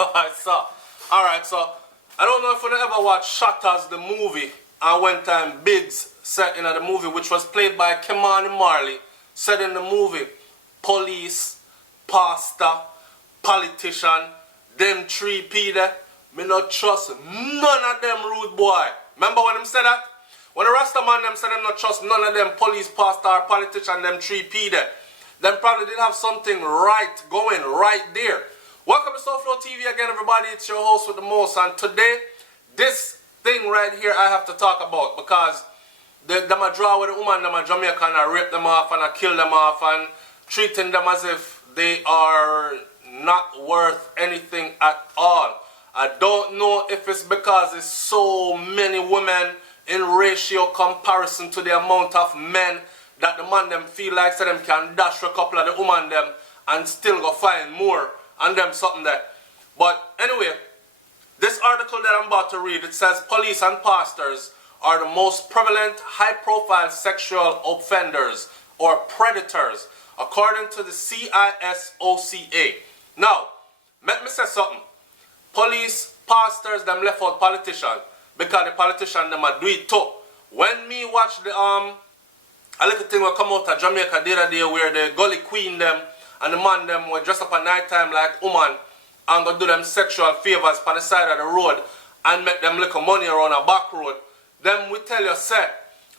Alright, so I don't know if you ever watched Shutters the movie, and one time Biggs said in the movie, which was played by Kimani Marley, said in the movie, police, pastor, politician, them three P there, me not trust none of them rude boy. Remember when them said that? When the Rasta man them said them not trust none of them police, pastor, or politician, them three P there. Them probably did have something right going right there. Welcome to SouFLoTV again, everybody. It's your host with the most, and today, this thing right here I have to talk about, because them a draw with the woman, them a Jamaica, and I rape them off and I kill them off and treating them as if they are not worth anything at all. I don't know if it's because it's so many women in ratio comparison to the amount of men that the man them feel like so them can dash for a couple of the woman them and still go find more and them something there. But anyway, this article that I'm about to read, it says police and pastors are the most prevalent high-profile sexual offenders or predators, according to the CISOCA. Now, let me say something. Police, pastors, them left out politician, because the politician them a do it too. When me watch the a little thing will come out of Jamaica the other day where the gully queen them and the man them were dressed up at night time like woman and go do them sexual favors on the side of the road and make them little money around a back road. Them we tell you, say,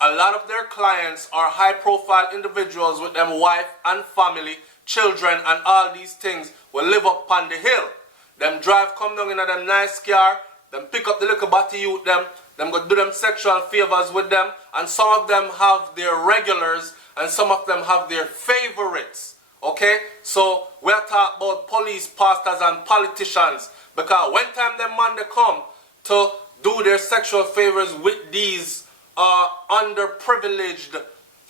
a lot of their clients are high profile individuals with them wife and family, children and all these things will live up on the hill. Them drive come down in a them nice car, them pick up the little body youth them go do them sexual favors with them, and some of them have their regulars and some of them have their favorites. Okay? So we're talking about police, pastors and politicians, because when time them man they come to do their sexual favors with these underprivileged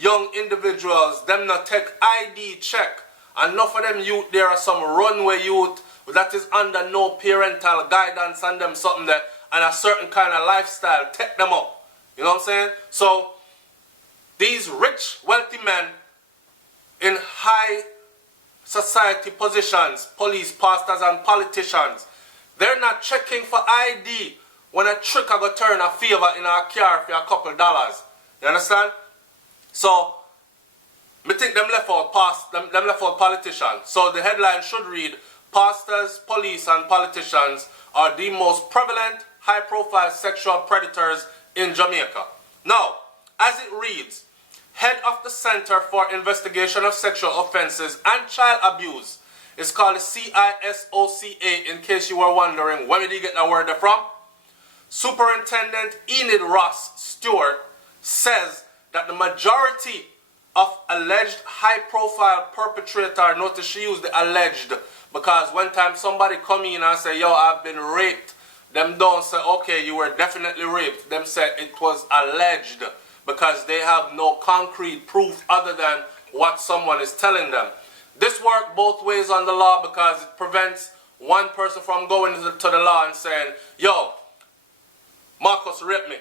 young individuals, them not take ID check, and enough of them youth there are some runway youth that is under no parental guidance and them something there and a certain kind of lifestyle, take them up. You know what I'm saying? So these rich, wealthy men in high society positions, police, pastors and politicians, they're not checking for ID when a trick I go turn a favor in our car for a couple dollars. You understand? So me think them left out politicians. So the headline should read, pastors, police and politicians are the most prevalent high-profile sexual predators in Jamaica. Now, as it reads, head of the Center for Investigation of Sexual Offences and Child Abuse is called the CISOCA, in case you were wondering where did he get that word from. Superintendent Enid Ross Stewart says that the majority of alleged high-profile perpetrator, notice she used the alleged, because one time somebody come in and say, yo, I've been raped, them don't say, okay, you were definitely raped. Them say it was alleged, because they have no concrete proof other than what someone is telling them. This works both ways on the law, because it prevents one person from going to the law and saying, yo, Marcus raped me.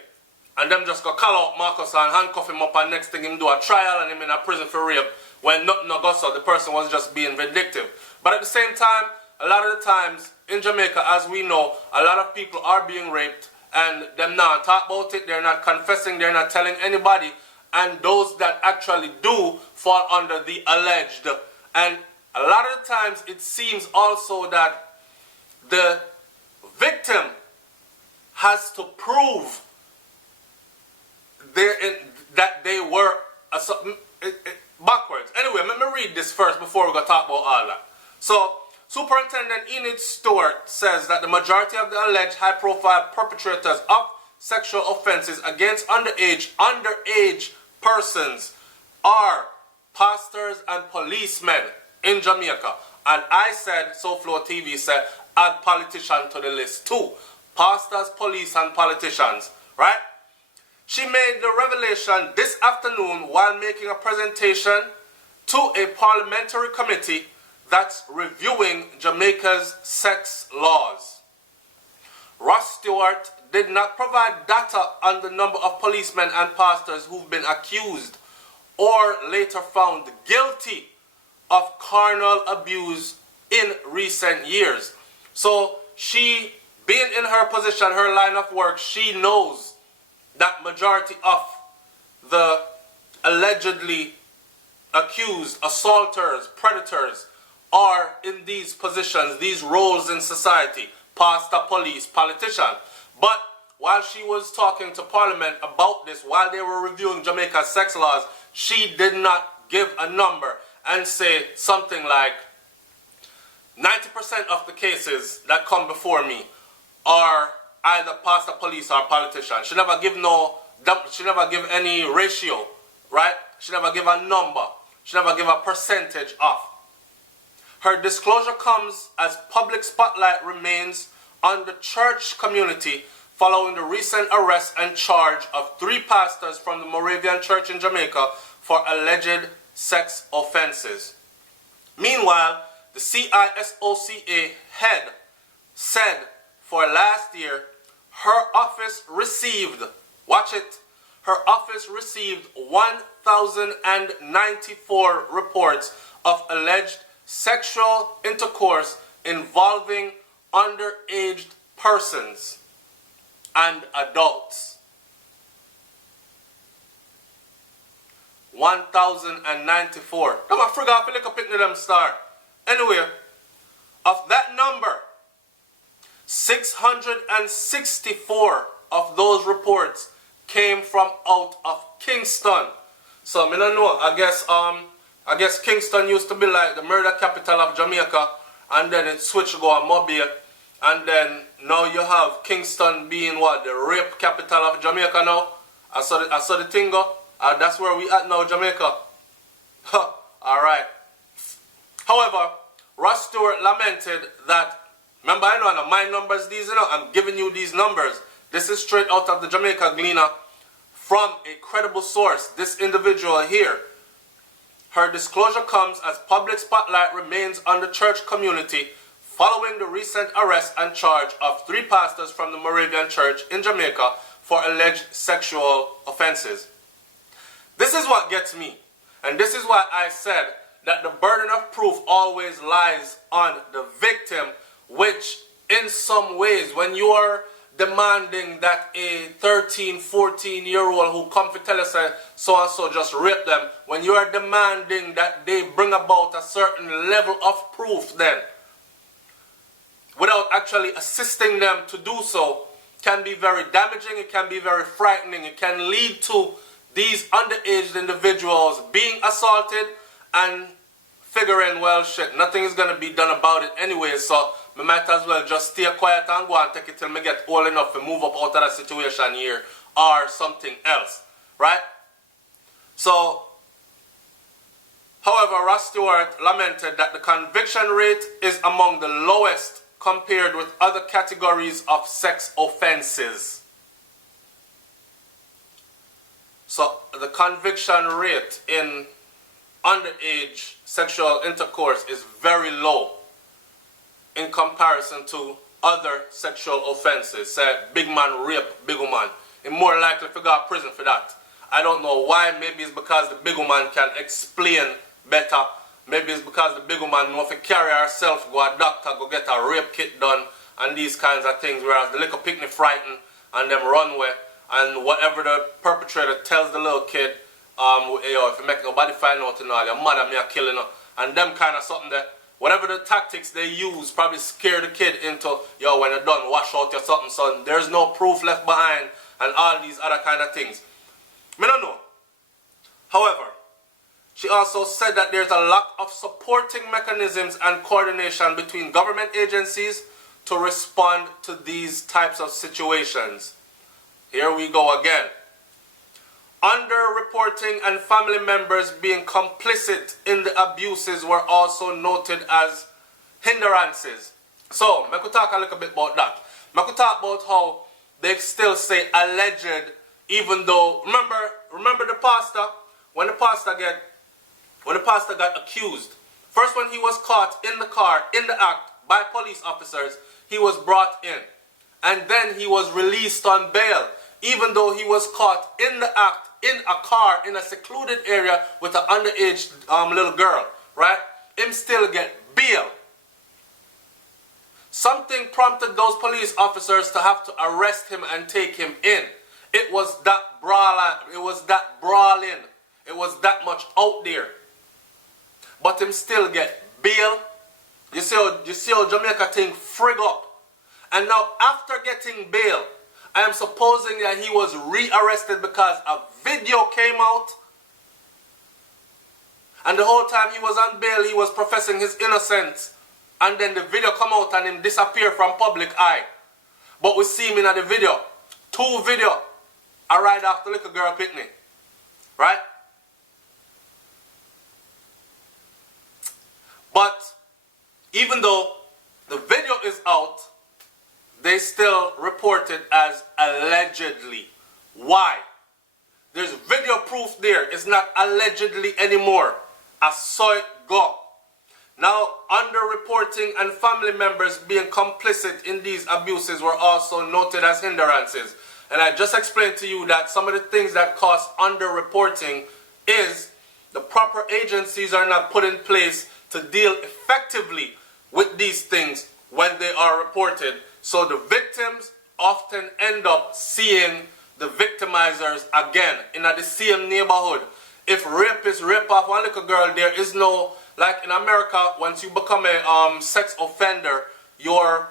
And them just go call out Marcus and handcuff him up, and next thing him do a trial and him in a prison for rape, when nothing no go so, the person was just being vindictive. But at the same time, a lot of the times in Jamaica, as we know, a lot of people are being raped and them not talk about it, they're not confessing, they're not telling anybody, and those that actually do fall under the alleged. And a lot of the times it seems also that the victim has to prove that they were backwards. Anyway, let me read this first before we go talk about all that. So, Superintendent Enid Stewart says that the majority of the alleged high-profile perpetrators of sexual offenses against underage persons are pastors and policemen in Jamaica. And I said, SouFLoTV said, add politicians to the list too. Pastors, police and politicians, right? She made the revelation this afternoon while making a presentation to a parliamentary committee that's reviewing Jamaica's sex laws. Ross Stewart did not provide data on the number of policemen and pastors who've been accused or later found guilty of carnal abuse in recent years. So she, being in her position, her line of work, she knows that majority of the allegedly accused assaulters, predators, are in these positions, these roles in society, pastor, police, politician. But while she was talking to Parliament about this, while they were reviewing Jamaica's sex laws, she did not give a number and say something like 90% of the cases that come before me are either pastor, police, or politician. She never give any ratio, right? She never give a number. She never give a percentage of. Her disclosure comes as public spotlight remains on the church community following the recent arrest and charge of 3 pastors from the Moravian Church in Jamaica for alleged sex offenses. Meanwhile, the CISOCA head said for last year, her office received, watch it, her office received 1,094 reports of alleged sexual intercourse involving underage persons and adults. 1,094. Come on, frig off a little bit of them start. Anyway, of that number, 664 of those reports came from out of Kingston. So, I don't know, I guess Kingston used to be like the murder capital of Jamaica, and then it switched to go on Mobile, and then now you have Kingston being what, the rape capital of Jamaica now. I saw the thing go. That's where we at now, Jamaica. Alright. However, Ross Stewart lamented that, remember I know my numbers these, I'm giving you these numbers. This is straight out of the Jamaica Gleaner from a credible source, this individual here. Her disclosure comes as public spotlight remains on the church community following the recent arrest and charge of 3 pastors from the Moravian Church in Jamaica for alleged sexual offenses. This is what gets me, and this is why I said that the burden of proof always lies on the victim, which in some ways, when you are demanding that a 13, 14-year-old who come to tell us so-and-so just rape them, when you are demanding that they bring about a certain level of proof then, without actually assisting them to do so, can be very damaging, it can be very frightening, it can lead to these underage individuals being assaulted and figuring, well, shit, nothing is going to be done about it anyway, so I might as well just stay quiet and go and take it till me get old enough to move up out of that situation here or something else, right? So, however, Ross Stewart lamented that the conviction rate is among the lowest compared with other categories of sex offenses. So, the conviction rate in underage sexual intercourse is very low in comparison to other sexual offenses. Say, big man rape big woman. He's more likely to go to prison for that. I don't know why. Maybe it's because the big woman can explain better. Maybe it's because the big woman knows to carry herself, go a doctor, go get a rape kit done, and these kinds of things. Whereas the little picnic frightened and them run away. And whatever the perpetrator tells the little kid, yo, if you make nobody find out and all, your mother me a killing her. And them kind of something that, whatever the tactics they use, probably scare the kid into, yo, when you're done, wash out your something, son. There's no proof left behind, and all these other kind of things. I don't know. However, she also said that there's a lack of supporting mechanisms and coordination between government agencies to respond to these types of situations. Here we go again. Underreporting and family members being complicit in the abuses were also noted as hindrances. So, I could talk a little bit about that. I could talk about how they still say alleged, even though, remember the pastor, when the pastor got accused, first when he was caught in the car, in the act, by police officers, he was brought in. And then he was released on bail, even though he was caught in the act, in a car, in a secluded area with an underage little girl, right? Him still get bail. Something prompted those police officers to have to arrest him and take him in. It was that brawling. It was that brawling. It was that much out there. But him still get bail. You see how Jamaica thing frig up. And now after getting bail, I am supposing that he was re-arrested because a video came out. And the whole time he was on bail, he was professing his innocence. And then the video come out and him disappear from public eye. But we see him in the video. 2 video. I ride off the little girl picnic. Right? But even though the video is out, they still report it as allegedly. Why? There's video proof there. It's not allegedly anymore. I saw it go. Now, underreporting and family members being complicit in these abuses were also noted as hindrances. And I just explained to you that some of the things that cause underreporting is the proper agencies are not put in place to deal effectively with these things when they are reported. So the victims often end up seeing the victimizers again in the same neighborhood. If rapists rape off one little girl, there is no, like in America, once you become a sex offender, you're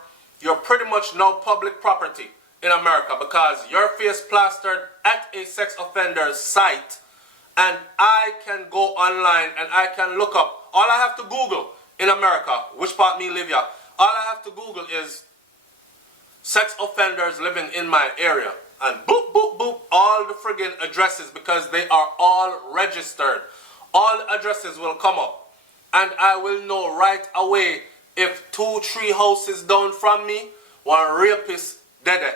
pretty much now public property in America because your face plastered at a sex offender's site, and I can go online and I can look up. All I have to Google in America, which part me live here, all I have to Google is sex offenders living in my area. And boop, boop, boop, all the friggin' addresses, because they are all registered. All the addresses will come up. And I will know right away if 2-3 houses down from me, one rapist dead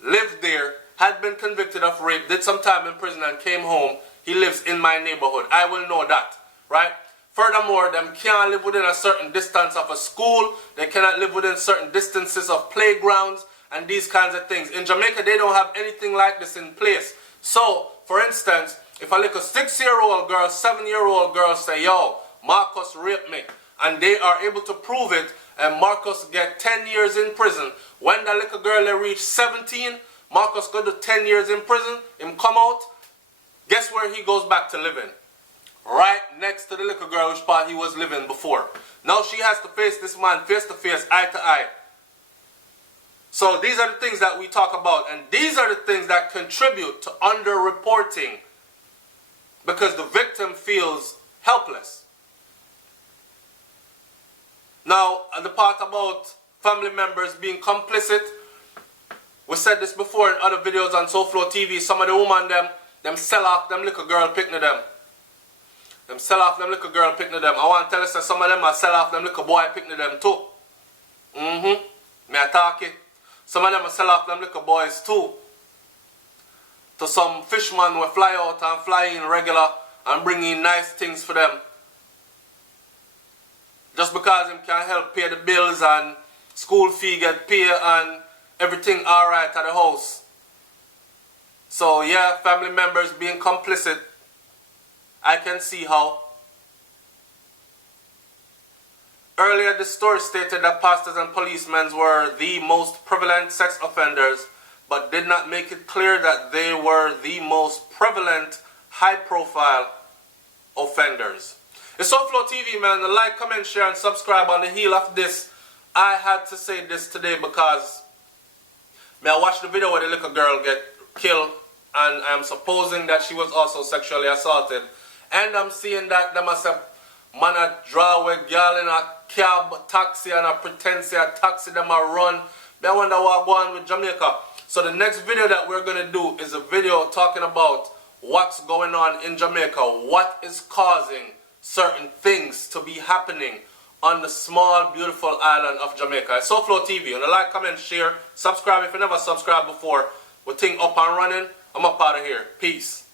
lived there, had been convicted of rape, did some time in prison and came home. He lives in my neighborhood. I will know that, right? Furthermore, them can't live within a certain distance of a school. They cannot live within certain distances of playgrounds and these kinds of things. In Jamaica, they don't have anything like this in place. So, for instance, if a little 6-year-old girl, 7-year-old girl say, yo, Marcus raped me, and they are able to prove it, and Marcus get 10 years in prison, when that little girl they reach 17, Marcus go to 10 years in prison, him come out, guess where he goes back to living? Right next to the little girl which part he was living before. Now she has to face this man face to face, eye to eye. So these are the things that we talk about, and these are the things that contribute to underreporting because the victim feels helpless. Now, the part about family members being complicit, we said this before in other videos on SouFLoTV. Some of the women, them sell off them little girl picnic them. Them sell off them little girl picnic them. I want to tell you that some of them are sell off them little boy picnic them too. Me I talk it. Some of them are sell off them little boys too. To some fishman will fly out and fly in regular and bring in nice things for them. Just because him can help pay the bills and school fee get paid and everything alright at the house. So yeah, family members being complicit, I can see how. Earlier, the story stated that pastors and policemen were the most prevalent sex offenders, but did not make it clear that they were the most prevalent, high-profile offenders. It's SouFLoTV, man. Like, comment, share, and subscribe. On the heel of this, I had to say this today because I watched the video where the little girl get killed, and I'm supposing that she was also sexually assaulted. And I'm seeing that them as a man a draw a girl in a cab, taxi, and a pretend say a taxi them a run. I wonder what going on with Jamaica. So the next video that we're going to do is a video talking about what's going on in Jamaica. What is causing certain things to be happening on the small, beautiful island of Jamaica. It's SouFLoTV. And like, comment, share, subscribe if you never subscribed before. We think up and running. I'm up out of here. Peace.